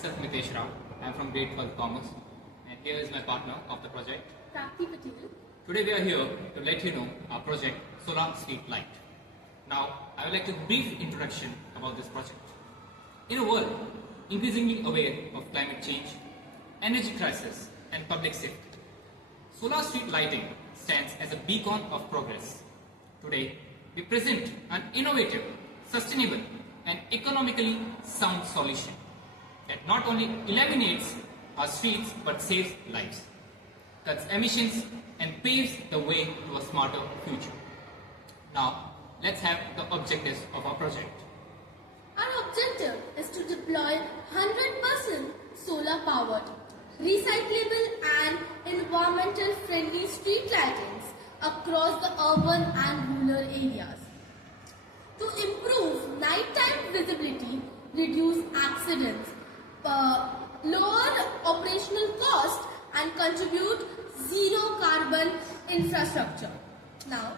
myself Mitesh Rao. I am from grade 12 Commerce, and here is my partner of the project, Prakti Patel. Today we are here to let you know our project Solar Street Light. Now I would like to brief introduction about this project. In a world increasingly aware of climate change, energy crisis and public safety, solar street lighting stands as a beacon of progress. Today we present an innovative, sustainable and economically sound solution that not only illuminates our streets but saves lives, cuts emissions and paves the way to a smarter future. Now, let's have the objectives of our project. Our objective is to deploy 100% solar powered, recyclable and environmental friendly street lightings across the urban and rural areas. To improve nighttime visibility, reduce accidents, lower operational cost and contribute zero carbon infrastructure. Now,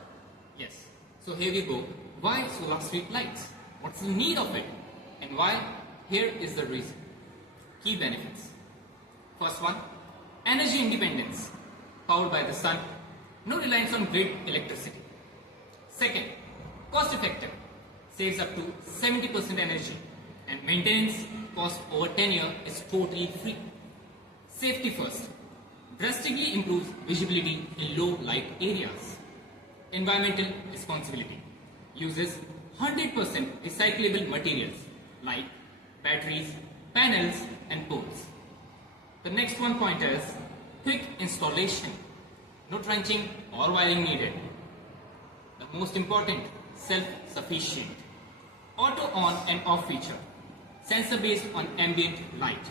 Yes, so here we go. Why solar street lights? What's the need of it? And why? Here is the reason. Key benefits. First one, energy independence, powered by the sun, no reliance on grid electricity. Second, cost effective, saves up to 70% energy and maintenance cost over 10 years is totally free. Safety first, drastically improves visibility in low light areas. Environmental responsibility, uses 100% recyclable materials like batteries, panels and poles. The next one point is quick installation, no trenching or wiring needed. The most important, self-sufficient, auto on and off feature, sensor based on ambient light.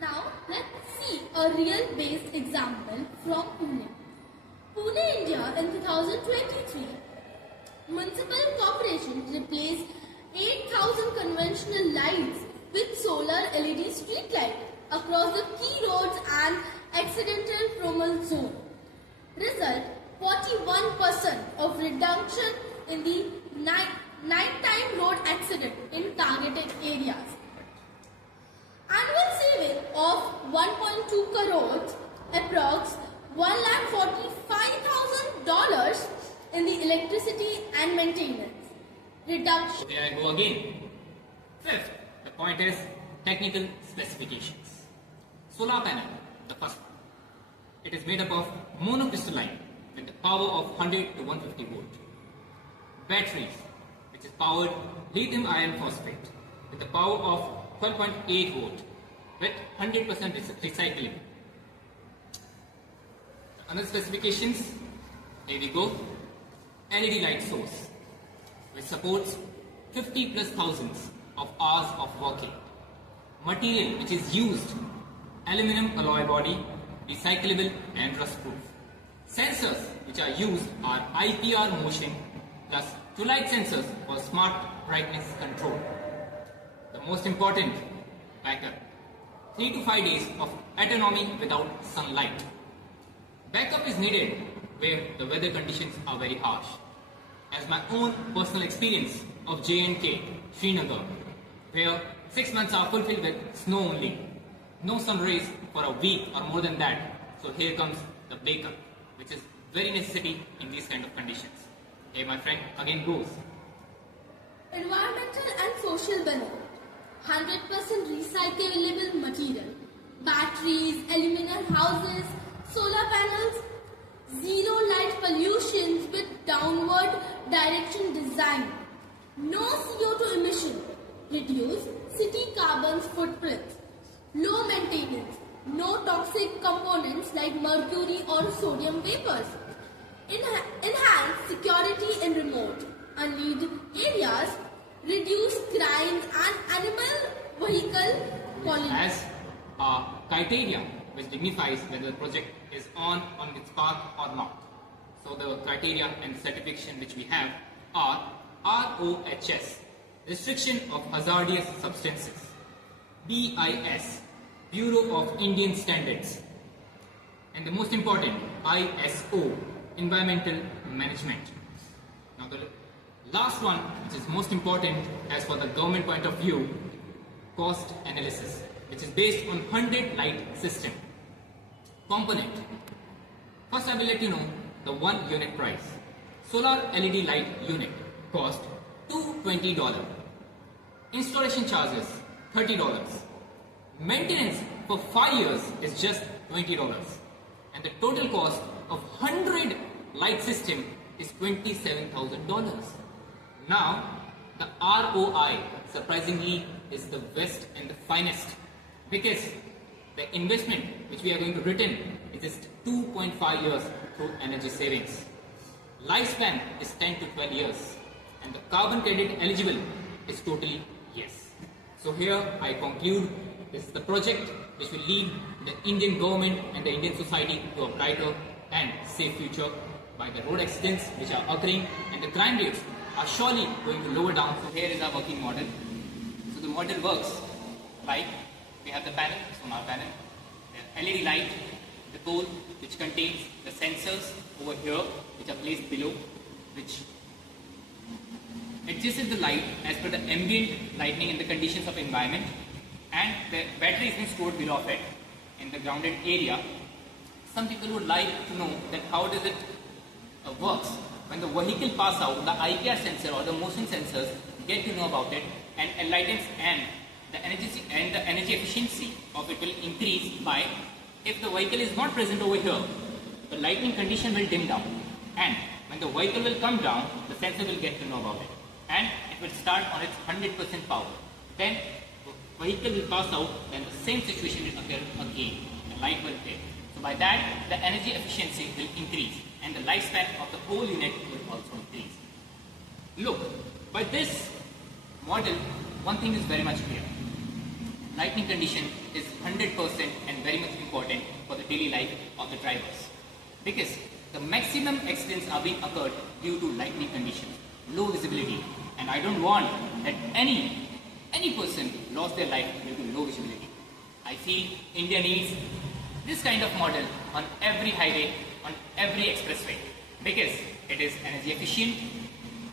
now let's see a real based example from Pune. Pune, India in 2023, Municipal Corporation replaced 8,000 conventional lights with solar LED street light across the key roads and accidental promal zone. Result, 41% of reduction in the nighttime road accident in targeted areas. Annual saving of 1.2 crores, approx $1,45,000 in the electricity and maintenance. Reduction. So here I go again. Fifth, the point is technical specifications. Solar panel, the first one. It is made up of monocrystalline with the power of 100 to 150 volt. Batteries, which is powered lithium iron phosphate with the power of 12.8 volt with 100% recycling. Another specifications, here we go. LED light source, which supports 50 plus thousands of hours of working. Material which is used, aluminum alloy body, recyclable and rust proof. Sensors which are used are IPR motion plus 2 light sensors for smart brightness control. The most important, backup, 3 to 5 days of autonomy without sunlight. Backup is needed where the weather conditions are very harsh. As my own personal experience of J&K, Srinagar, where 6 months are fulfilled with snow only, no sun rays for a week or more than that. So here comes the backup, which is very necessary in these kind of conditions. Here my friend again goes. Environmental and social benefit. 100% recyclable material. Batteries, aluminum houses, solar panels, zero light pollutions with downward direction design. No CO2 emission. Reduce city carbon's footprint. Low maintenance. No toxic components like mercury or sodium vapors. Enhance security in remote, unneeded areas. Reduce crimes and animal vehicle pollution. As a criteria which dignifies whether the project is on its path or not. So the criteria and certification which we have are ROHS, Restriction of Hazardous Substances, BIS, Bureau of Indian Standards, and the most important, ISO, Environmental Management. Now the last one, which is most important as for the government point of view, cost analysis, which is based on 100 light system. Component. First I will let you know the one unit price. Solar LED light unit cost $220. Installation charges $30. Maintenance for 5 years is just $20. And the total cost of 100 light system is $27,000. Now, the ROI surprisingly is the best and the finest, because the investment which we are going to return is just 2.5 years through energy savings. Lifespan is 10 to 12 years, and the carbon credit eligible is totally yes. So here I conclude this is the project which will lead the Indian government and the Indian society to a brighter and safe future by the road accidents which are occurring, and the crime rates are surely going to lower down. So here is our working model. So the model works like we have the panel, sonar panel, the LED light, the core which contains the sensors over here which are placed below, which adjusts the light as per the ambient lighting and the conditions of environment, and the battery is being stored below of it in the grounded area. Some people would like to know that how does it works when the vehicle pass out, the IPR sensor or the motion sensors get to know about it and enlightens, and the energy efficiency of it will increase by, if the vehicle is not present over here, the lighting condition will dim down, and when the vehicle will come down, the sensor will get to know about it, and it will start on its 100% power. Then the vehicle will pass out, then the same situation will occur again, the light will dim. So by that, the energy efficiency will increase, and the lifespan of the whole unit will also increase. Look, by this model, one thing is very much clear. Lighting condition is 100% and very much important for the daily life of the drivers, because the maximum accidents are being occurred due to lighting conditions, low visibility, and I don't want that any person lost their life due to low visibility. I feel India needs this kind of model on every highway, on every expressway, because it is energy efficient,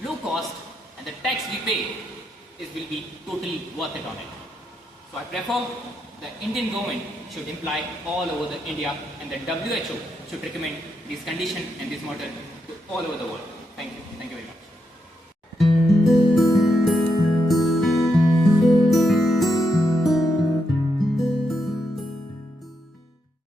low cost, and the tax we pay will be totally worth it on it. So I prefer the Indian government should imply all over the India, and the WHO should recommend this condition and this model to all over the world. Thank you. Thank you very much.